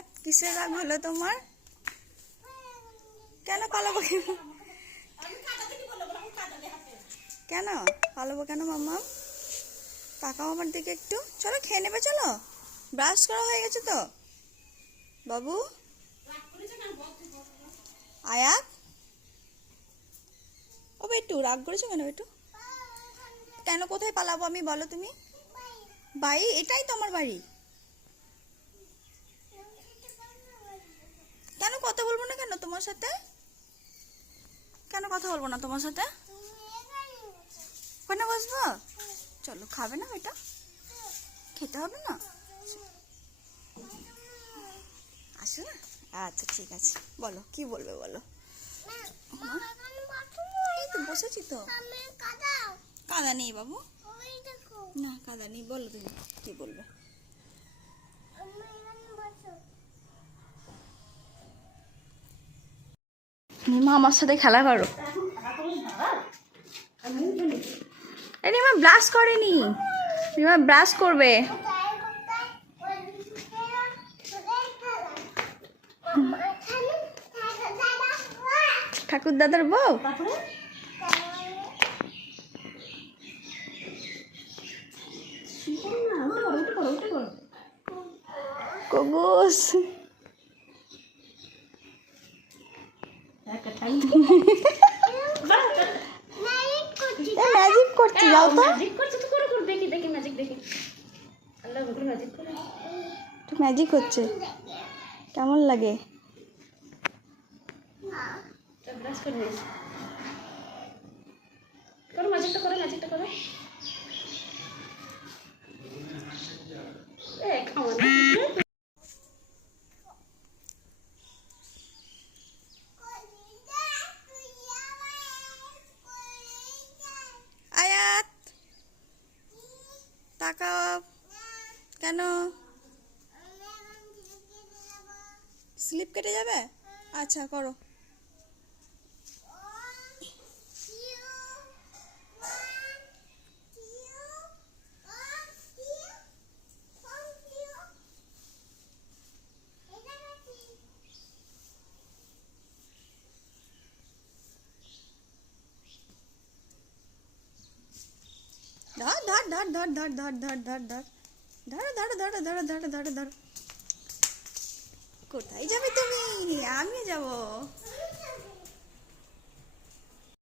আয়াত কিসের রাগ হলো তোমার? কেন পালাবো? কেন পালাবো কেন মাম্মা? তাকাও আমার দিকে একটু। চলো খেয়ে নেবে, চলো। ব্রাশ করা হয়ে গেছে তো বাবু? আয়াত ও বেটু রাগ করেছো কেন বেটু? কেন কোথায় পালাবো আমি, বলো তুমি? বাড়ি, এটাই তো আমার বাড়ি। কেন কথা বলবো না কেন তোমার সাথে? কেন কথা বলবো না তোমার সাথে? ওখানে বসবো? চলো, খাবে না এটা? খেতে হবে না? আসো না। আচ্ছা ঠিক আছে, বলো কি বলবে বলো। এই তো বসেছি তো। কাদা নেই বাবু, না কাদা নেই। বলো তুমি কি বলবে। মা আমার সাথে খেলা করো। রিমা ব্রাশ করেনি, রিমা ব্রাশ করবে। ঠাকুর দাদার বউ কবুস ম্যাজিক করছি, যাও তো। ম্যাজিক হচ্ছে, কেমন লাগে? আয়াত তাকাও। কেন? স্লিপ কেটে যাবে? আচ্ছা করো। ধর ধর ধর ধর ধর ধর ধর ধর ধর ধর ধর ধর ধর ধর ধর ধর ধর। কোথায় যাবে তুমি? আমি যাব।